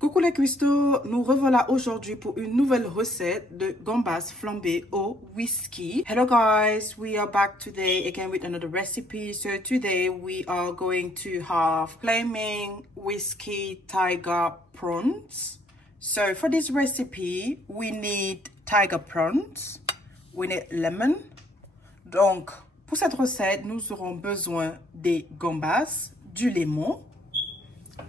Coucou les cuistots, nous revoilà aujourd'hui pour une nouvelle recette de gambas flambées au whisky. Hello guys, we are back today again with another recipe. So today we are going to have flaming whiskey tiger prawns. So for this recipe, we need tiger prawns, we need lemon. Donc pour cette recette, nous aurons besoin des gambas, du lemon,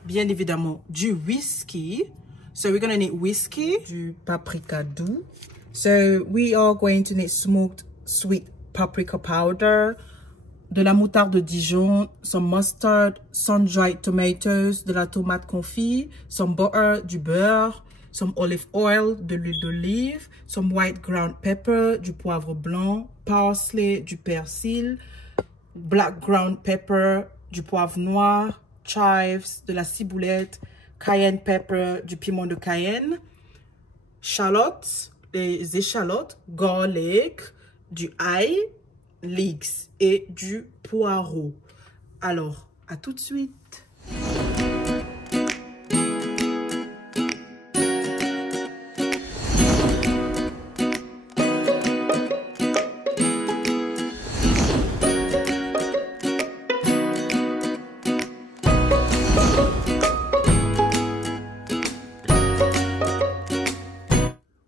bien évidemment du whisky. So we're gonna need whiskey, du paprika doux. So we are going to need smoked sweet paprika powder, de la moutarde de Dijon, some mustard, sun-dried tomatoes, de la tomate confit, some butter, du beurre, some olive oil, de l'huile d'olive, some white ground pepper, du poivre blanc, parsley, du persil, black ground pepper, du poivre noir, chives, de la ciboulette, cayenne pepper, du piment de Cayenne, shallots, les échalotes, garlic, du ail, leeks et du poireau. Alors, à tout de suite.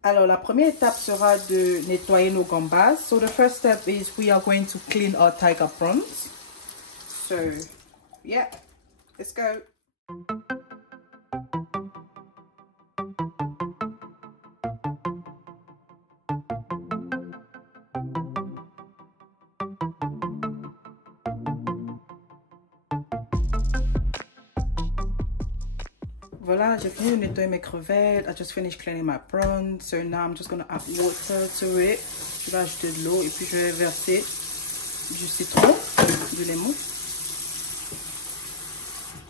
Alors, la première étape sera de nettoyer nos gambas. So, the first step is we are going to clean our tiger prawns. So, yeah, let's go. Voilà, j'ai fini de nettoyer mes crevettes. I just finished cleaning my prawns. So now I'm just going to add water to it. Je vais ajouter de l'eau et puis je vais verser du citron, du lemon.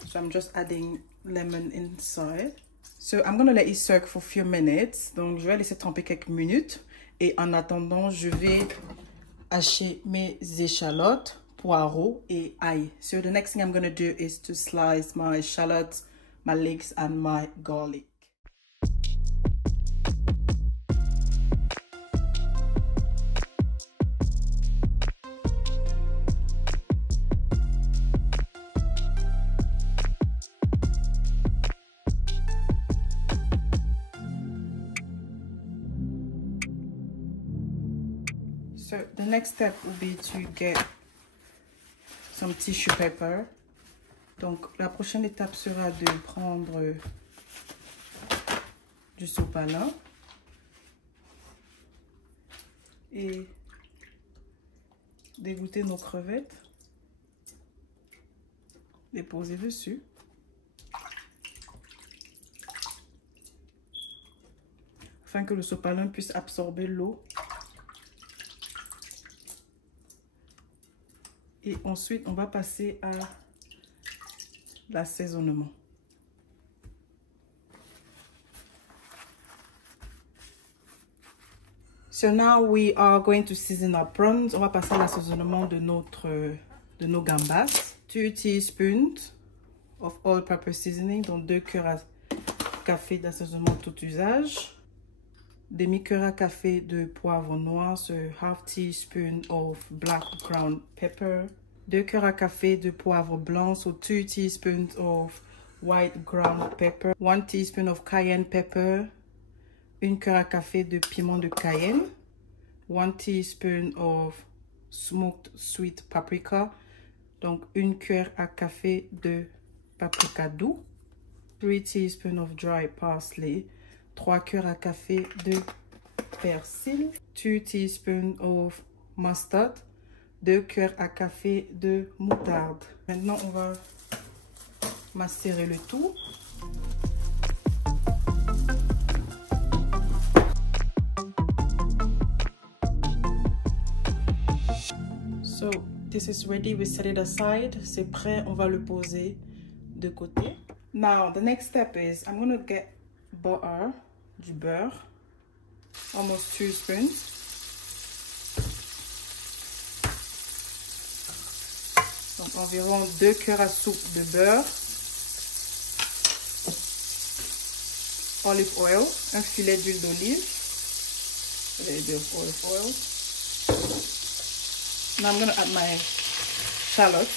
So I'm just adding lemon inside. So I'm going to let it soak for a few minutes. Donc je vais laisser tremper quelques minutes. Et en attendant, je vais hacher mes échalotes, poireaux et ail. So the next thing I'm going to do is to slice my shallots, my leeks and my garlic. So the next step will be to get some tissue paper. Donc, la prochaine étape sera de prendre du sopalin et d'égoutter nos crevettes, les poser dessus. Afin que le sopalin puisse absorber l'eau. Et ensuite, on va passer à l'assaisonnement. So now we are going to season our prawns. On va passer à l'assaisonnement de nos gambas. 2 teaspoons of all-purpose seasoning, donc 2 cuillères à café d'assaisonnement tout usage. Demi-cuillère à café de poivre noir, so half teaspoon of black ground pepper. 2 cuillères à café de poivre blanc, so 2 teaspoons of white ground pepper. 1 teaspoon of cayenne pepper. 1 cuillère à café de piment de Cayenne. 1 teaspoon of smoked sweet paprika. Donc 1 cuillère à café de paprika doux. 3 teaspoons of dry parsley. 3 cuillères à café de persil. 2 teaspoons of mustard. 2 cuillères à café de moutarde. Maintenant, on va macérer le tout. So, this is ready. We set it aside. C'est prêt. On va le poser de côté. Now, the next step is I'm going to get butter, du beurre, almost 2 spoons. Donc environ 2 cuillères à soupe de beurre. olive oil, un filet d'huile d'olive. A little bit of olive oil. Now I'm gonna add my shallots.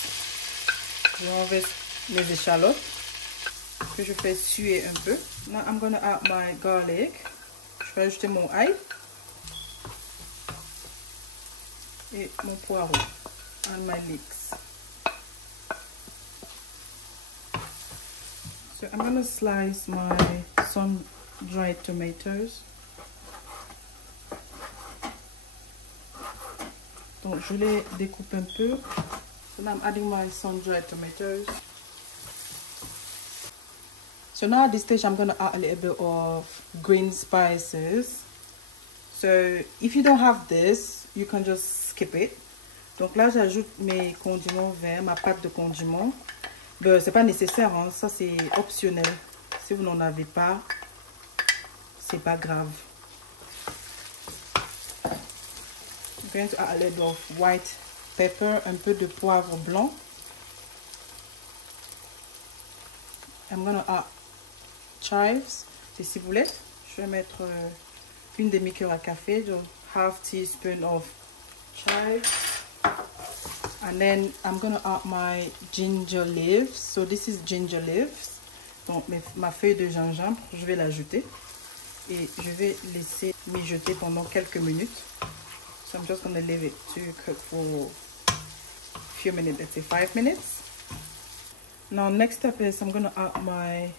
Je renverse mes échalotes que je fais suer un peu. Now I'm gonna add my garlic. Je vais ajouter mon ail et mon poireau and my leeks. So I'm gonna slice my sun-dried tomatoes. Donc je les découpe un peu. So now I'm adding my sun-dried tomatoes. So now at this stage I'm gonna add a little bit of green spices. So if you don't have this, you can just skip it. Donc là j'ajoute mes condiments verts, ma pâte de condiments. Ben, c'est pas nécessaire, hein. Ça c'est optionnel. Si vous n'en avez pas, c'est pas grave. I'm going to add a little of white pepper, un peu de poivre blanc. I'm gonna add chives, des ciboulettes. Je vais mettre une demi-cuillère à café, donc half teaspoon of chives. And then I'm gonna add my ginger leaves. So this is ginger leaves. Donc ma feuille de gingembre, je vais l'ajouter. Et je vais laisser mijoter pendant quelques minutes. So I'm just gonna leave it to cook for a few minutes, let's say 5 minutes. Now next step is I'm gonna add my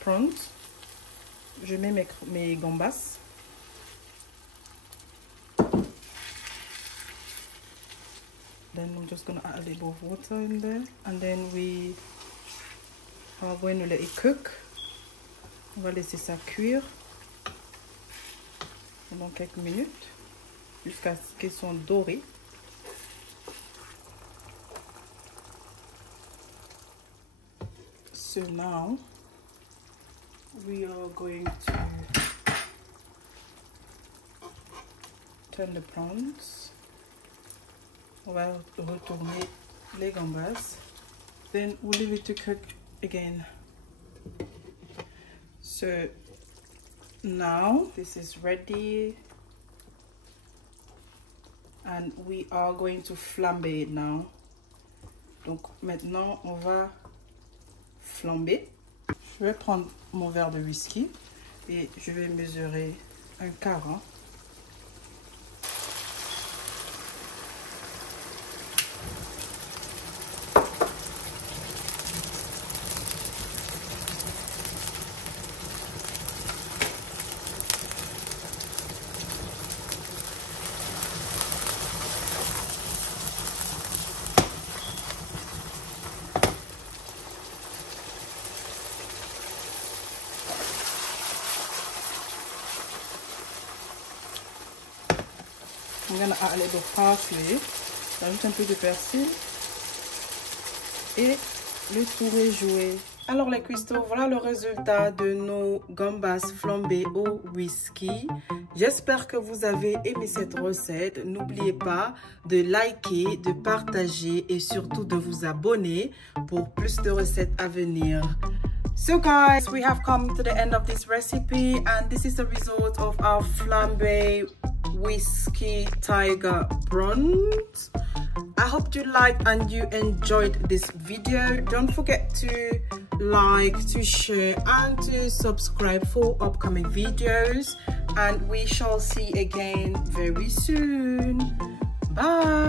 prawns. Je mets mes gambas. Then I'm just gonna add a little of water in there, and then we are going to let it cook. On va laisser ça cuire pendant quelques minutes jusqu'à ce qu'ils soient dorés. So now we are going to turn the prawns. On va retourner les gambas. Then we'll leave it to cook again. So now this is ready. And we are going to flamber it now. Donc maintenant on va flamber. Je vais prendre mon verre de whisky et je vais mesurer un quart. Hein. I'm gonna add a little parsley. J'ajoute un peu de persil et le tour est joué. Alors les cuistots, voilà le résultat de nos gambas flambées au whisky. J'espère que vous avez aimé cette recette. N'oubliez pas de liker, de partager et surtout de vous abonner pour plus de recettes à venir. So guys, we have come to the end of this recipe and this is the result of our flambe whiskey tiger prawns. I hope you liked and you enjoyed this video. Don't forget to like, to share and to subscribe for upcoming videos, and we shall see again very soon. Bye.